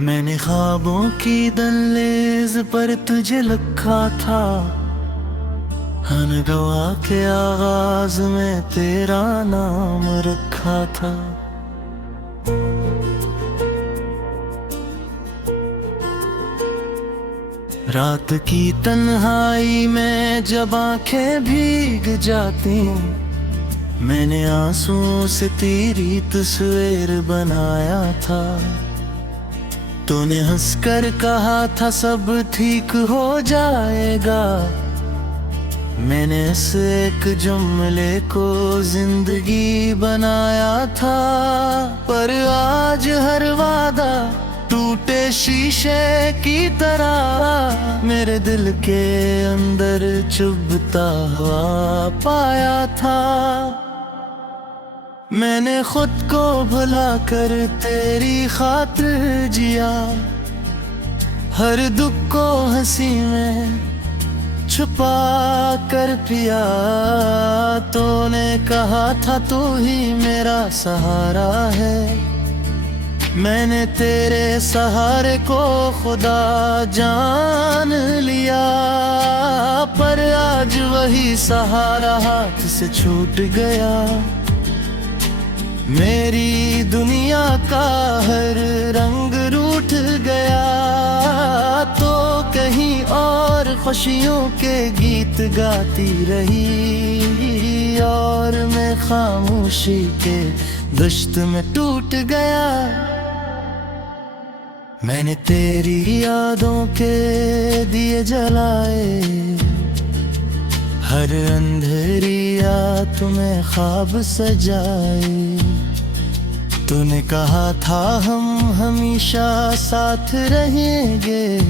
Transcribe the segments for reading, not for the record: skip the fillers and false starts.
मैंने ख्वाबों की दहलीज पर तुझे लिखा था। हनगवा के आगाज में तेरा नाम रखा था। रात की तन्हाई में जब आंखें भीग जाती, मैंने आंसुओं से तेरी तस्वीर बनाया था। तूने हंसकर कहा था सब ठीक हो जाएगा। मैंने इस एक जुमले को जिंदगी बनाया था। पर आज हर वादा टूटे शीशे की तरह मेरे दिल के अंदर चुभता हुआ पाया था। मैंने खुद को भुला कर तेरी खातिर जिया। हर दुख को हंसी में छुपा कर पिया। तूने कहा था तू ही मेरा सहारा है। मैंने तेरे सहारे को खुदा जान लिया। पर आज वही सहारा हाथ से छूट गया। मेरी दुनिया का हर रंग रूठ गया। तो कहीं और खुशियों के गीत गाती रही और मैं खामोशी के दश्त में टूट गया। मैंने तेरी यादों के दिए जलाए। हर अंधेरी रात में ख्वाब सजाए। तूने कहा था हम हमेशा साथ रहेंगे।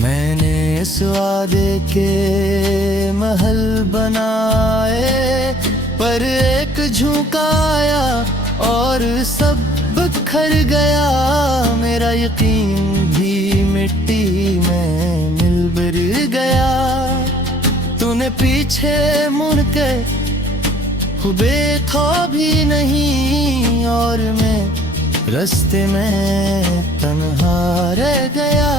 मैंने इस वादे के महल बनाए। पर एक झोंका आया और सब बिखर गया। मेरा यकीन भी मिट्टी में मिल बर गया। तूने पीछे मुड़ के देखा भी नहीं और मैं रास्ते में तन्हा रह गया।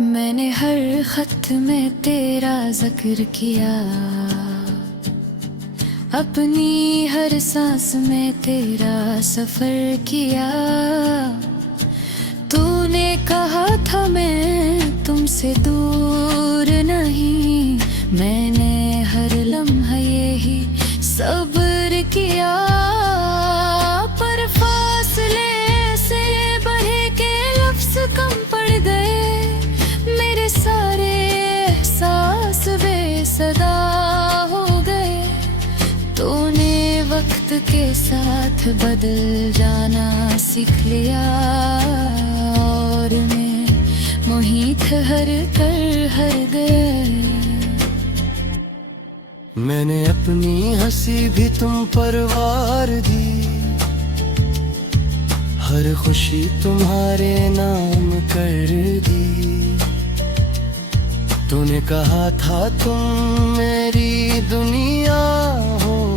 मैंने हर खत में तेरा जिक्र किया। अपनी हर सांस में तेरा सफर किया। तूने कहा था मैं तुमसे दूर नहीं। मैंने हर लम्हा यही सब्र किया। पर फासले से बढ़े के लफ्ज कम पड़ गए। मेरे सारे एहसास बेसदा हो गए। तूने वक्त के साथ बदल जाना सीख लिया। और मैं मोहित हर गए। मैंने अपनी हंसी भी तुम पर वार दी। हर खुशी तुम्हारे नाम कर दी। तूने कहा था तुम मेरी दुनिया हो।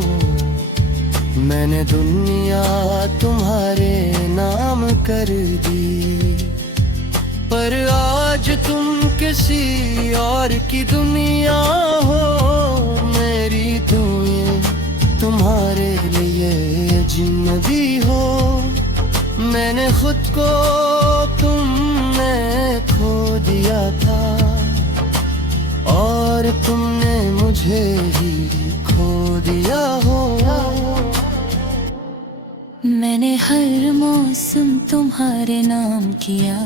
मैंने दुनिया तुम्हारे नाम कर दी। पर आज तुम किसी और की दुनिया हो। मेरी दुनिया तुम्हारे लिए जिंदगी हो। मैंने खुद को तुम में खो दिया था और तुमने मुझे ही खो दिया हो। मैंने हर मौसम तुम्हारे नाम किया।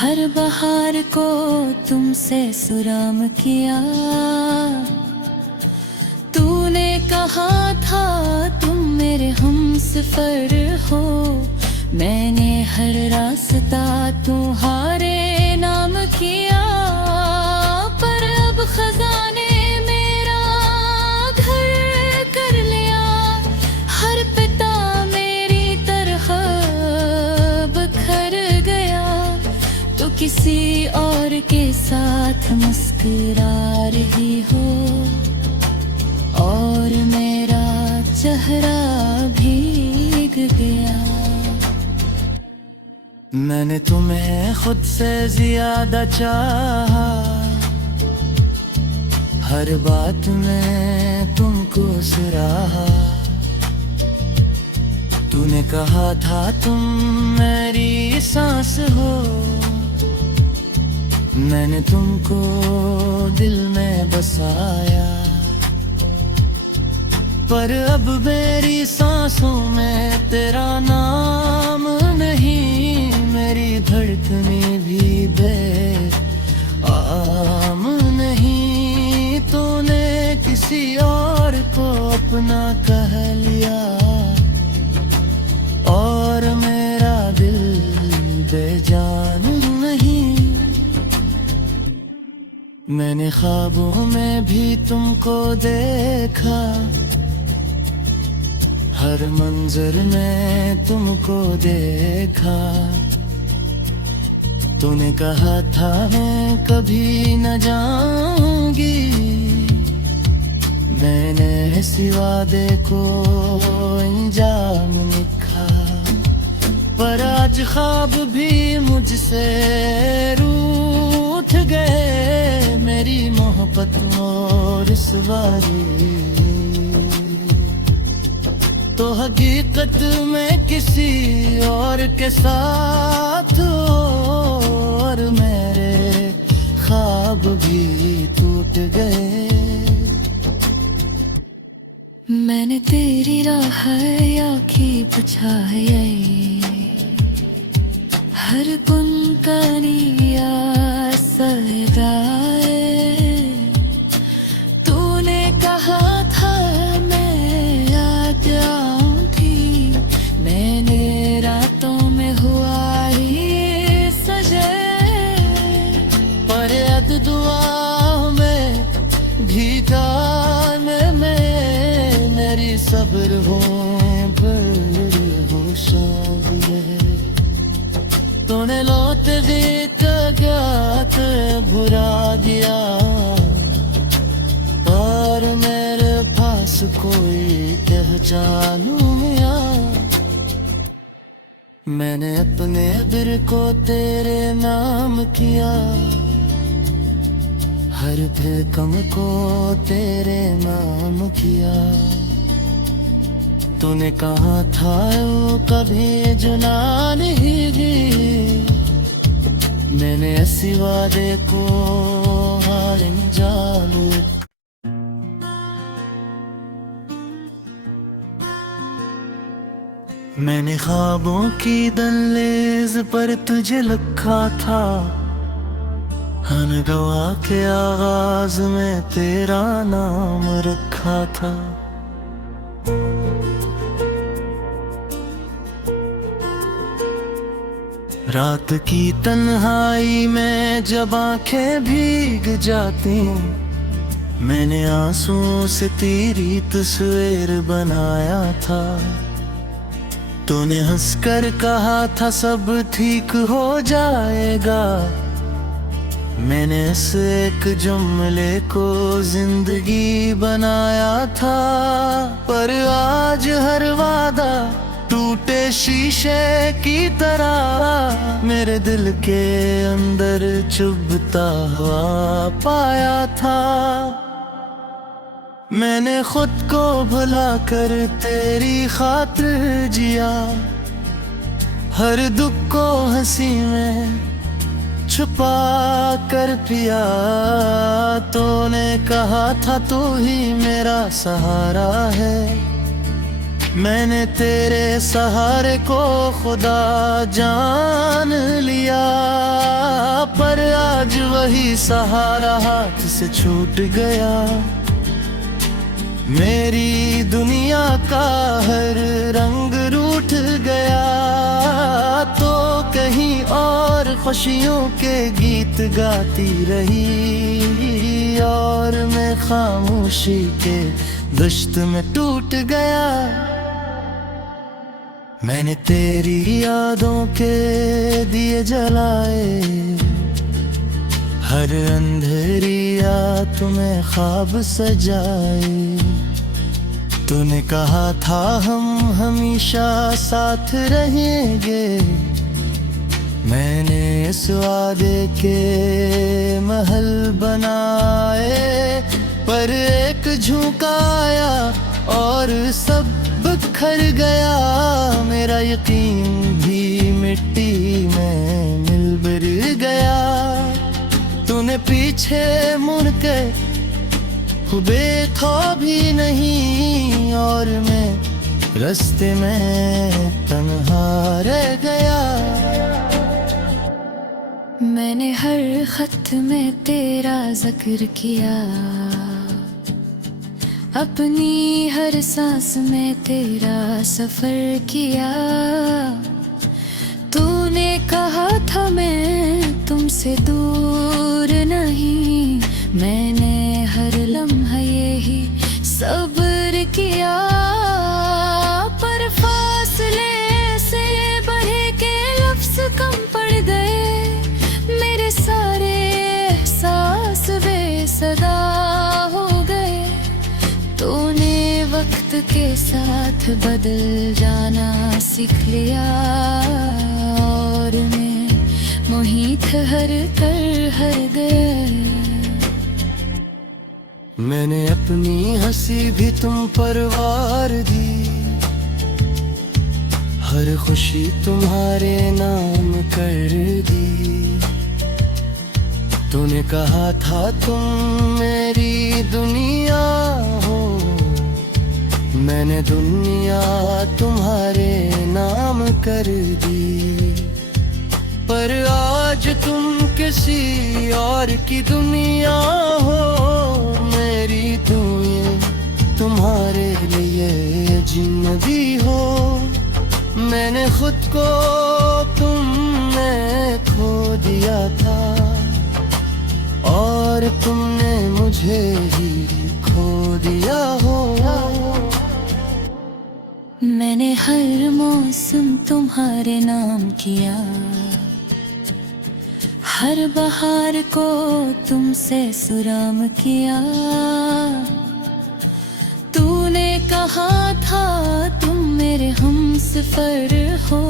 हर बहार को तुमसे सुराम किया। तूने कहा था तुम मेरे हमसफर हो। मैंने हर रास्ता तुम्हारे नाम किया। पर अब खजाने मेरा घर कर लिया। हर पिता मेरी तरह बिखर गया। तो किसी और के साथ मुस्कुरा रही हो और मेरा चेहरा भीग मैंने तुम्हें खुद से ज्यादा चाहा, हर बात में तुमको सराहा। तूने कहा था तुम मेरी सांस हो, मैंने तुमको दिल में बसाया। पर अब मेरी सांसों में तेरा नाम नहीं, मेरी धड़कने भी बेआम नहीं। तूने किसी और को अपना कह लिया, और मेरा दिल बेजान नहीं। मैंने ख्वाबों में भी तुमको देखा, हर मंजर में तुमको देखा। तूने कहा था मैं कभी न जाऊंगी, मैंने इस वादे को अंजाम लिखा। पर आज ख्वाब भी मुझसे रूठ गए, मेरी मोहब्बत और इस वारी तो हकीकत में किसी और के साथ हो, और मेरे ख्वाब भी टूट गए। मैंने तेरी राह आखी बचाई, हर कुनकनिया सगाए। तूने कहा था मैं याद आऊंगी, मैंने रातों में हुआ ही सजे। पर अद दुआ में भीगा में मेरी सब्र हो पर होशों दिए। तूने लौट देख गया तो भुरा दिया, और मेरे पास कोई पहचानू मिया। मैंने अपने दिल को तेरे नाम किया, हर कम को तेरे नाम किया। तूने कहा था वो कभी जुना नहीं दी, मैंने ऐसी वादे को हार जालू। मैंने ख्वाबों की दहलीज पर तुझे लिखा था, हनगवा के आगाज में तेरा नाम रखा था। रात की तन्हाई में जब आंखें भीग जाती, मैंने आंसुओं से तेरी तस्वीर बनाया था। तूने हंसकर कहा था सब ठीक हो जाएगा, मैंने इस एक जुमले को जिंदगी बनाया था। पर आज हर वादा टूटे शीशे की तरह मेरे दिल के अंदर चुभता हुआ पाया था। मैंने खुद को भुला कर तेरी खातिर जिया, हर दुख को हंसी में छुपा कर पिया। तूने कहा था तू ही मेरा सहारा है, मैंने तेरे सहारे को खुदा जान लिया। पर आज वही सहारा हाथ से छूट गया, मेरी दुनिया का हर रंग रूठ गया। तो कहीं और खुशियों के गीत गाती रही, और मैं खामोशी के दश्त में टूट गया। मैंने तेरी यादों के दिए जलाए, हर अंधेरी रात में ख्वाब सजाए। तूने कहा था हम हमेशा साथ रहेंगे, मैंने इस वादे के महल बनाए, पर एक झुकाया और सब बिखर गया। मेरा यकीन भी मिट्टी में मिल बर गया। तूने पीछे मुड़ के देखा भी नहीं, और मैं रास्ते में तन्हा रह गया। मैंने हर खत में तेरा जिक्र किया, अपनी हर सांस में तेरा सफर किया। तूने कहा था मैं तुमसे दूर नहीं, मैंने हर लम्हा यही सब्र किया। पर फासले से बढ़े के लफ्ज कम पड़ गए, मेरे सारे एहसास बेसदा हो गए। तूने वक्त के साथ बदल जाना सीख लिया, और मैं मोहित हर गए। मैंने अपनी हंसी भी तुम पर वार दी, हर खुशी तुम्हारे नाम कर दी। तूने कहा था तुम मेरी दुनिया हो, मैंने दुनिया तुम्हारे नाम कर दी। पर आज तुम किसी और की दुनिया हो, मेरी दुनिया तुम्हारे लिए जिंदगी हो। मैंने खुद को तुम में खो दिया था, और तुमने मुझे ही खो दिया हो। मैंने हर मौसम तुम्हारे नाम किया, हर बहार को तुमसे सुराम किया। तूने कहा था तुम मेरे हमसफर हो,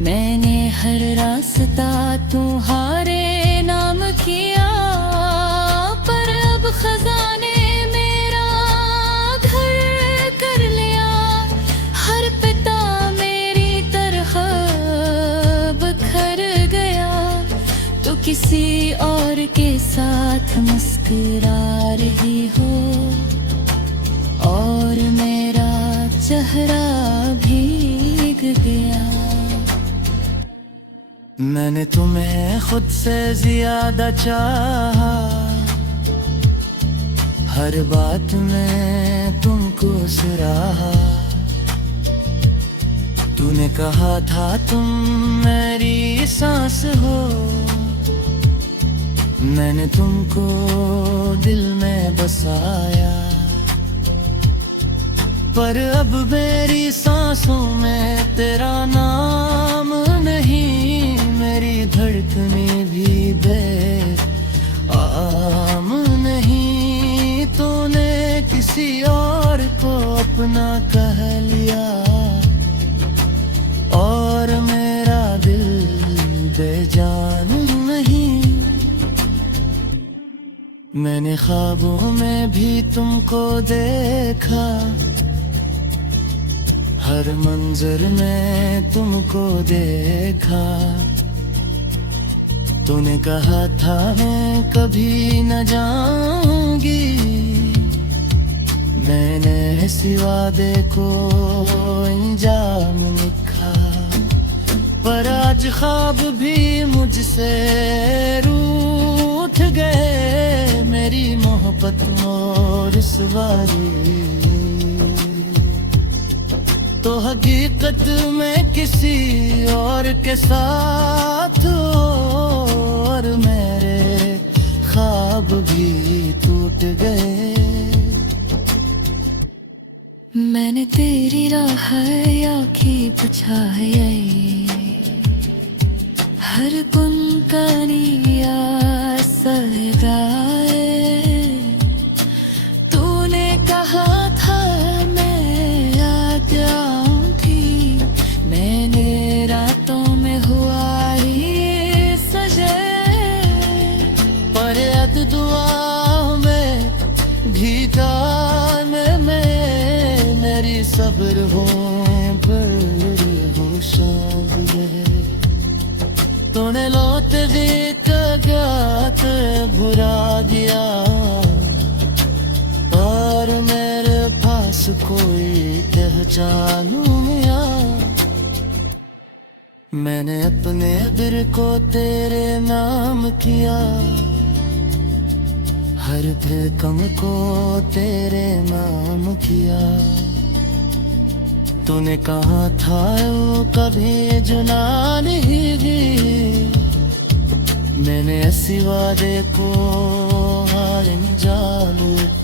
मैंने हर रास्ता तुम्हारे नाम किया। पर अब खजाने मेरा घर कर लिया, हर पिता मेरी तरह बिखर गया। तो किसी और के साथ मुस्कुरा रही हो, और मेरा चेहरा भीग गया। मैंने तुम्हें खुद से ज्यादा चाहा, हर बात में तुमको सराहा। तूने कहा था तुम मेरी सांस हो, मैंने तुमको दिल में बसाया। पर अब मेरी सांसों में तेरा नाम नहीं, मेरी धड़कने भी बेआम नहीं। तूने किसी और को अपना कह लिया, और मेरा दिल बेजान नहीं। मैंने ख्वाबों में भी तुमको देखा, हर मंजर में तुमको देखा। तूने कहा था मैं कभी न जाऊंगी, मैंने इस वादे को अंजाम लिखा। पर आज ख्वाब भी मुझसे रूठ गए, मेरी मोहब्बत और इस वाली तो हकीकत में किसी और के साथ हो, और मेरे ख्वाब भी टूट गए। मैंने तेरी राह आखी बचाई, हर कुनकनिया सगाए। तूने कहा था मैं आ जाऊंगी, मैंने रातों में हुआ ही भी जान में मेरी सब्र हो पर होशां है तूने लौट भी गया तो बुरा दिया और मेरे पास कोई पहचानू मिया मैंने अपने दिल को तेरे नाम किया हर कम को तेरे नाम किया तूने कहा था वो कभी जुना नहीं दी मैंने ऐसी वादे को हार जालू